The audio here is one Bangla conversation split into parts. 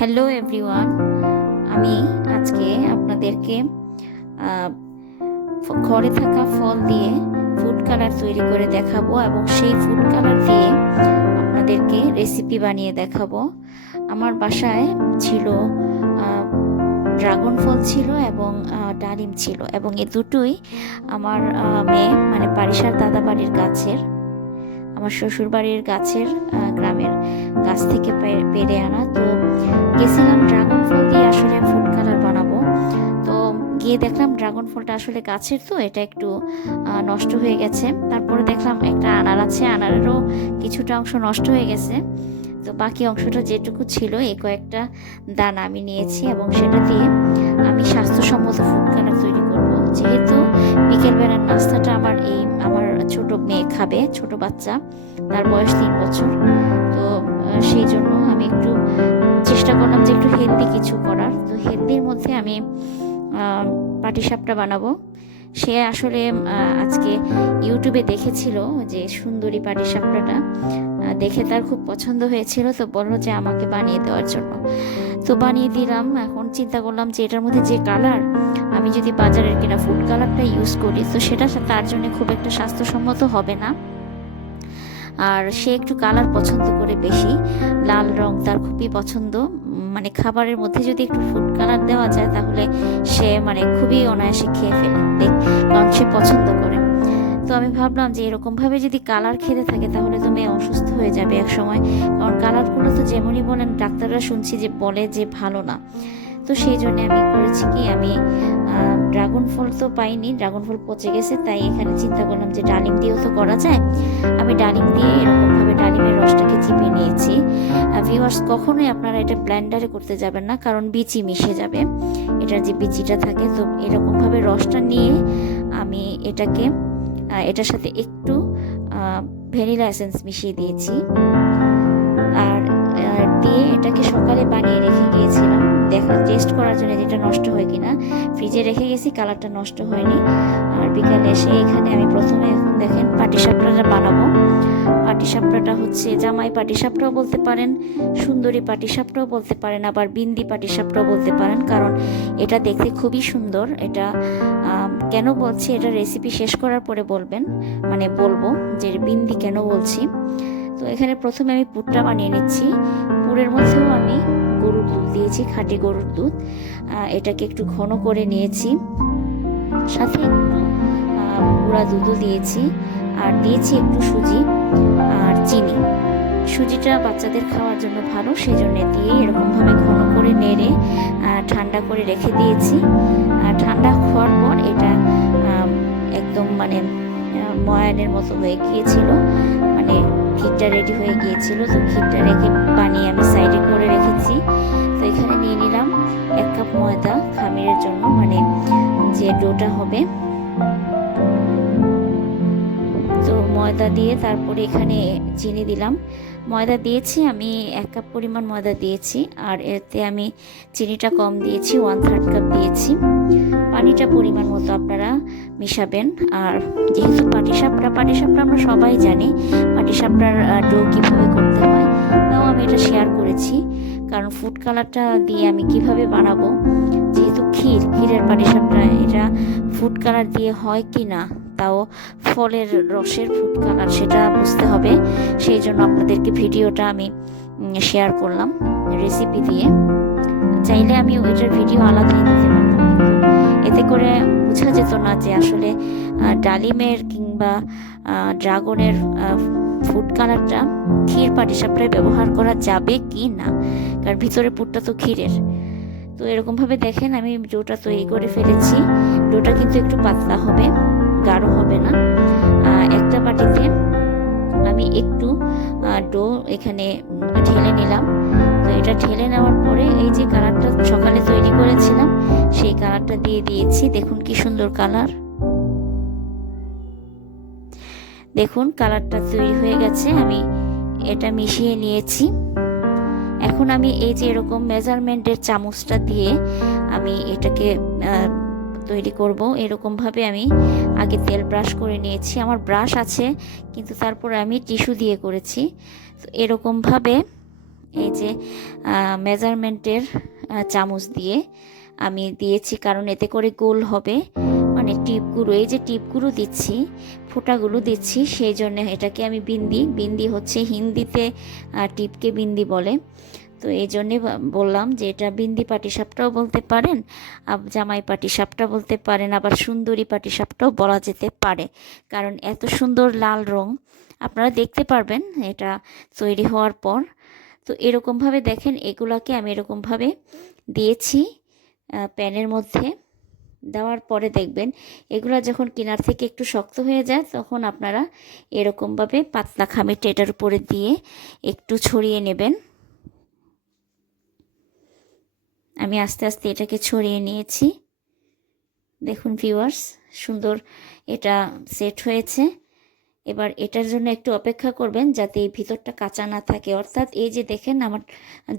হ্যালো এভরিওয়ান, আমি আজকে আপনাদেরকে ঘরে থাকা ফল দিয়ে ফুড কালার তৈরি করে দেখাবো এবং সেই ফুড কালার দিয়ে আপনাদেরকে রেসিপি বানিয়ে দেখাবো। আমার বাসায় ছিল ড্রাগন ফল ছিল এবং ডালিম ছিল, এবং এই দুটোই আমার মেয়ে মানে পারিসার দাদা বাড়ির গাছের, আমার শ্বশুর বাড়ির গাছের গ্রামের গাছ থেকে পেরে আনা। তো গেছিলাম ড্রাগন ফল দিয়ে আসলে ফুড কালার বানাবো। তো গিয়ে দেখলাম ড্রাগন ফলটা আসলে গাছের, তো এটা একটু নষ্ট হয়ে গেছে। তারপরে দেখলাম একটা আনার আছে, আনারেরও কিছুটা অংশ নষ্ট হয়ে গেছে। তো বাকি অংশটা যেটুকু ছিল এই কয়েকটা দানা আমি নিয়েছি এবং সেটা দিয়ে আমি স্বাস্থ্যসম্মত ফুড কালার তৈরি করব। যেহেতু বিকেলবেলার নাস্তাটা আমার ছোট মেয়ে খাবে, ছোট বাচ্চা, তার বয়স 3 বছর। তো সেই জন্য আমি একটু চেষ্টা করলাম যে একটু হেলদি কিছু করার। তো হেলদির মধ্যে আমি পাটিসাপটা বানাবো। সে আসলে আজকে ইউটিউবে দেখেছিল যে সুন্দরী পাটিসাপটাটা দেখে তার খুব পছন্দ হয়েছিল, তো বললো যে আমাকে বানিয়ে দেওয়ার জন্য। তো বানিয়ে দিলাম। এখন চিন্তা করলাম যে এটার মধ্যে যে কালার, আমি যদি বাজারের কিনা ফুড কালারটা ইউজ করি তো সেটা তার জন্য খুব একটা স্বাস্থ্যসম্মত হবে না। আর সে একটু কালার পছন্দ করে বেশি, লাল রং তার খুবই পছন্দ। মানে খাবারের মধ্যে যদি একটু ফুড কালার দেওয়া যায় তাহলে সে মানে খুবই অনায়াসে খেয়ে ফেলে, কারণ সে পছন্দ করে। তো আমি ভাবলাম যে এরকমভাবে যদি কালার খেতে থাকে তাহলে তো মেয়ে অসুস্থ হয়ে যাবে এক সময়, কারণ কালারগুলো তো যেমনই বলেন ডাক্তাররা শুনছি যে বলে যে ভালো না। তো সেই জন্য আমি করেছি কি, আমি ড্রাগন ফল তো পাইনি, ড্রাগন ফল পচে গেছে, তাই এখানে চিন্তা করলাম যে ডালিম দিয়েও তো করা যায়। আমি ডালিম দিয়ে এরকমভাবে ডালিমের রসটাকে চিপে নিয়েছি। ভিউয়ার্স, কখনোই আপনারা এটা ব্লেন্ডারে করতে যাবেন না, কারণ বিচি মিশে যাবে, এটার যে বিচিটা থাকে। তো এরকমভাবে রসটা নিয়ে আমি এটার সাথে একটু ভ্যানিলা এসেন্স মিশিয়ে দিয়েছি। আর দিয়ে এটাকে সকালে বানিয়ে রেখে গিয়েছিলাম টেস্ট করার জন্য যেটা নষ্ট হয় কিনা। ফ্রিজে রেখে গেছি, কালারটা নষ্ট হয়নি। আর বিকালে এসে এখানে আমি প্রথমে এখন দেখেন পাটিসাপটাটা বানাবো। পাটিসাপটাটা হচ্ছে জামাই পাটিসাপটাও বলতে পারেন, সুন্দরী পাটিসাপটাও বলতে পারেন, আবার বিন্দি পাটিসাপটাও বলতে পারেন, কারণ এটা দেখতে খুবই সুন্দর। এটা কেন বলছি, এটা রেসিপি শেষ করার পরে বলবো যে বিন্দি কেন বলছি। তো এখানে প্রথমে আমি পুরটা বানিয়ে নিচ্ছি। পুরের মধ্যেও আমি গরুর দুধ দিয়েছি, খাঁটি গরুর দুধ। এটাকে একটু ঘন করে নিয়েছি, সাথে একটু গুঁড়া দুধও দিয়েছি, আর দিয়েছি একটু সুজি আর চিনি। সুজিটা বাচ্চাদের খাওয়ার জন্য ভালো, সেই জন্য দিয়ে এরকমভাবে ঘন করে নেড়ে ঠান্ডা করে রেখে দিয়েছি। ঠান্ডা হওয়ার পর এটা একদম ময়ানের মতো হয়ে গিয়েছিল, ক্ষীরটা রেডি হয়ে গিয়েছিল। তো ক্ষীরটা রেখে বানিয়ে আমি সাইডে করে রেখেছি। তো এখানে নিয়ে নিলাম 1 কাপ ময়দা খামিরের জন্য, যে ডোটা হবে। তো ময়দা দিয়ে তারপরে এখানে চিনি দিলাম। ময়দা দিয়েছি আমি 1 কাপ পরিমাণ ময়দা দিয়েছি, আর এতে আমি চিনিটা কম দিয়েছি, 1/3 কাপ দিয়েছি। পানিটা পরিমাণ মতো আপনারা মিশাবেন। আর যেহেতু পাটিসাপটা আমরা সবাই জানি পাটিসাপটার ডো কীভাবে করতে হয়, তাও আমি এটা শেয়ার করেছি, কারণ ফুড কালারটা দিয়ে আমি কিভাবে বানাবো, যেহেতু ক্ষীরের পাটিসাপটা, এটা ফুড কালার দিয়ে হয় কি না, তাও ফলের রসের ফুড কালার, সেটা বুঝতে হবে। সেই জন্য আপনাদেরকে ভিডিওটা আমি শেয়ার করলাম রেসিপি দিয়ে। চাইলে আমি ওইটার ভিডিও আলাদাই দিতে পারতাম, কিন্তু এতে করে বোঝা যেত না যে আসলে ডালিমের কিংবা ড্রাগনের ফুড কালারটা ক্ষীর পাটিসাপটায় ব্যবহার করা যাবে কি না, কারণ ভিতরে পুরটা তো ক্ষীরের। তো এরকমভাবে দেখেন আমি ডোটা তৈরি করে ফেলেছি। ডোটা কিন্তু একটু পাতলা হবে, গাঢ় হবে না। একটা বাটিতে আমি একটু ডো এখানে ঢেলে নিলাম। তো এটা ঢেলে নেওয়ার পরে এই যে কালারটা সকালে তৈরি করেছিলাম সেই কালারটা দিয়ে দিয়েছি। দেখুন কি সুন্দর কালার, দেখুন কালারটা তৈরি হয়ে গেছে। আমি এটা মিশিয়ে নিয়েছি। এখন আমি এই যে এরকম মেজারমেন্টের চামচটা দিয়ে আমি এটাকে তৈরি করব। এরকমভাবে আমি আগে তেল ব্রাশ করে নিয়েছি, আমার ব্রাশ আছে কিন্তু তারপরে আমি টিস্যু দিয়ে করেছি। তো এরকমভাবে এই যে মেজারমেন্টের চামচ দিয়ে আমি দিয়েছি, কারণ এতে করে গোল হবে। মানে টিপগুলো, এই যে টিপগুলো দিচ্ছি, ফোঁটাগুলো দিচ্ছি, সেই জন্য এটাকে আমি বিন্দি, বিন্দি হচ্ছে হিন্দিতে টিপকে বিন্দি বলে। তো এই জন্যে বললাম যে এটা বিন্দি পাটিসাপটাও বলতে পারেন, জামাই পাটিসাপটা বলতে পারেন, আবার সুন্দরী পাটিসাপটাও বলা যেতে পারে। কারণ এত সুন্দর লাল রং আপনারা দেখতে পারবেন এটা তৈরি হওয়ার পর। তো এরকমভাবে দেখেন, এগুলাকে আমি এরকমভাবে দিয়েছি প্যানের মধ্যে। দেওয়ার পরে দেখবেন এগুলো যখন কিনার থেকে একটু শক্ত হয়ে যায়, তখন আপনারা এরকমভাবে পাতলা খামিরটা এটার উপরে দিয়ে একটু ছড়িয়ে নেবেন। আমি আস্তে আস্তে এটাকে ছড়িয়ে নিয়েছি। দেখুন ভিউয়ার্স, সুন্দর এটা সেট হয়েছে। এবার এটার জন্য একটু অপেক্ষা করবেন যাতে এই ভিতরটা কাঁচা না থাকে। অর্থাৎ এই যে দেখেন আমার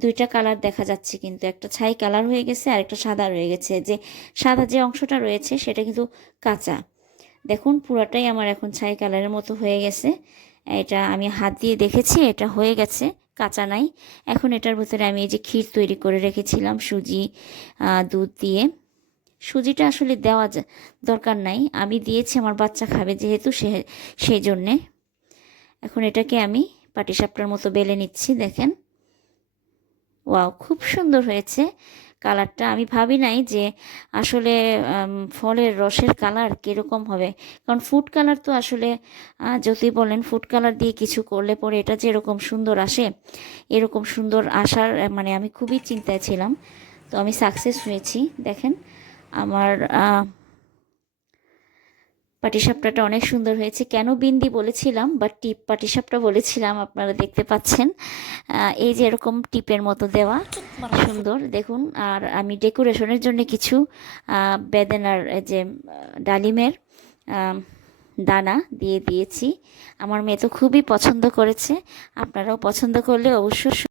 দুইটা কালার দেখা যাচ্ছে, কিন্তু একটা ছাই কালার হয়ে গেছে আর একটা সাদা রয়ে গেছে। যে সাদা যে অংশটা রয়েছে সেটা কিন্তু কাঁচা। দেখুন পুরাটাই আমার এখন ছাই কালারের মতো হয়ে গেছে। এটা আমি হাত দিয়ে দেখেছি, এটা হয়ে গেছে, কাঁচা নাই। এখন এটার ভিতরে আমি এই যে ক্ষীর তৈরি করে রেখেছিলাম সুজি দুধ দিয়ে। সুজিটা আসলে দেওয়া দরকার নাই, আমি দিয়েছি আমার বাচ্চা খাবে যেহেতু, সেই জন্যে। এখন এটাকে আমি পাটিসাপটার মতো বেলে নিচ্ছি। দেখেন, ওয়াও, খুব সুন্দর হয়েছে কালারটা। আমি ভাবি নাই যে আসলে ফলের রসের কালার কীরকম হবে, কারণ ফুড কালার তো আসলে যদি বলেন ফুড কালার দিয়ে কিছু করলে পরে এটা যে এরকম সুন্দর আসে, এরকম সুন্দর আসার মানে আমি খুবই চিন্তায় ছিলাম। তো আমি সাকসেস হয়েছি। দেখেন আমার পাটিসাপটাটা অনেক সুন্দর হয়েছে। কেন বিন্দি বলেছিলাম বা টিপ পাটিসাপটা বলেছিলাম আপনারা দেখতে পাচ্ছেন, এই যে এরকম টিপের মতো দেওয়া সুন্দর দেখুন। আর আমি ডেকোরেশনের জন্য কিছু বেদানার যে ডালিমের দানা দিয়ে দিয়েছি। আমার মেয়ে তো খুবই পছন্দ করেছে, আপনারাও পছন্দ করলে অবশ্যই